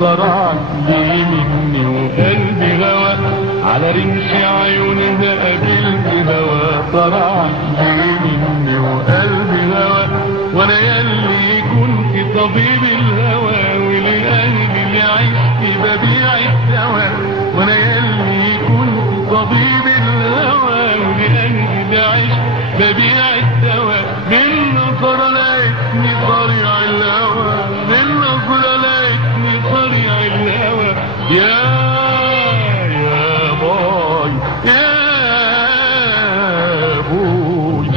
طرعت لي مني وقلبي هوى، على رمش عيونها قابلت هوى، طرعت لي مني وقلبي هوى، وانا ياللي كنت طبيب الهوى، ولقلبي اللي عشت ببيع الدواء، وانا ياللي كنت طبيب الهوى، ولقلبي اللي عشت ببيع الدواء، من نظرة لقيتني صريع الهوى، من نظرة لقيتني صريع الهوى، يا باي يا بوي.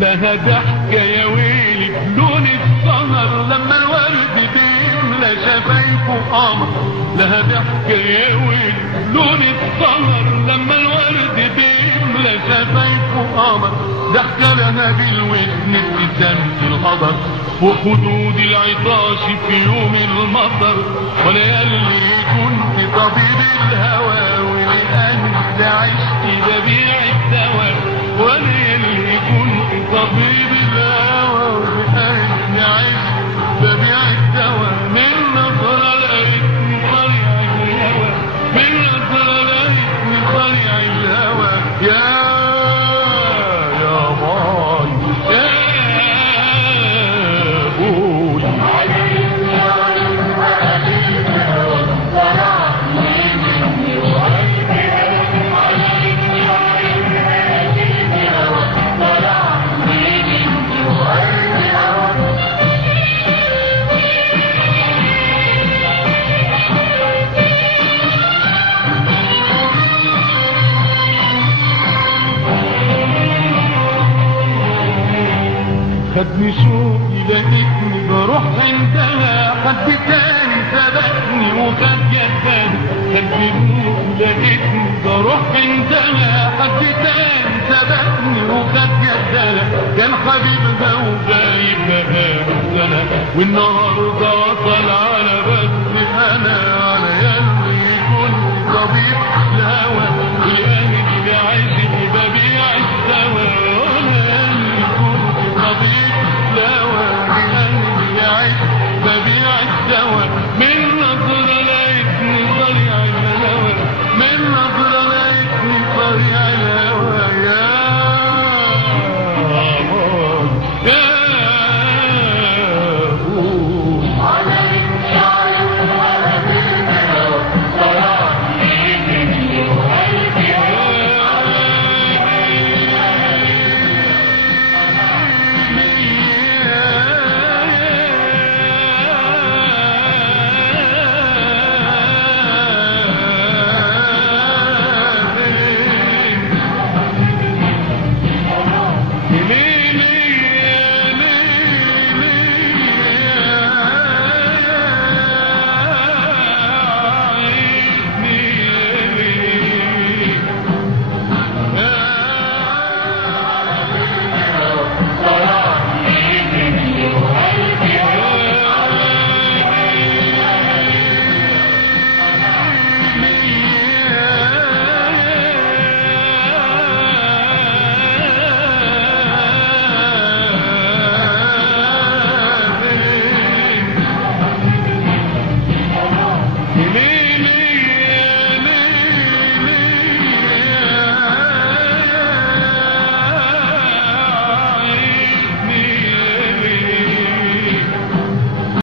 لها ضحكة يا ويلي بلون السهر، لما الورد بيملى شفايفه قمر، لها ضحكة يا ويلي بلون السهر، لما الورد بيملى شفايفه قمر، ضحكة لها بالودن ابتسامة القدر، وخدود العطاش في يوم المطر، وانا ياللي كنت طبيب الهوى، ولأهلي عشت ببيع الدواء، وانا ياللي كنت طبيب الهوى، ولأهلي عشت ببيع الدواء، من نظرة لقيتني طريع الهوى، من نظرة لقيتني طريع الهوى، يا باي يا بوي. خدني شوقي لقيتني بروح عندها، حد تاني سبقني وخد يدها، خدني شوقي لقيتني بروح عندها، حد تاني سبقني وخد يدها، كان حبيبها وغايب بقاله سنة، والنهارده وصل على بس انا، على ياللي كنت طبيب الهوى،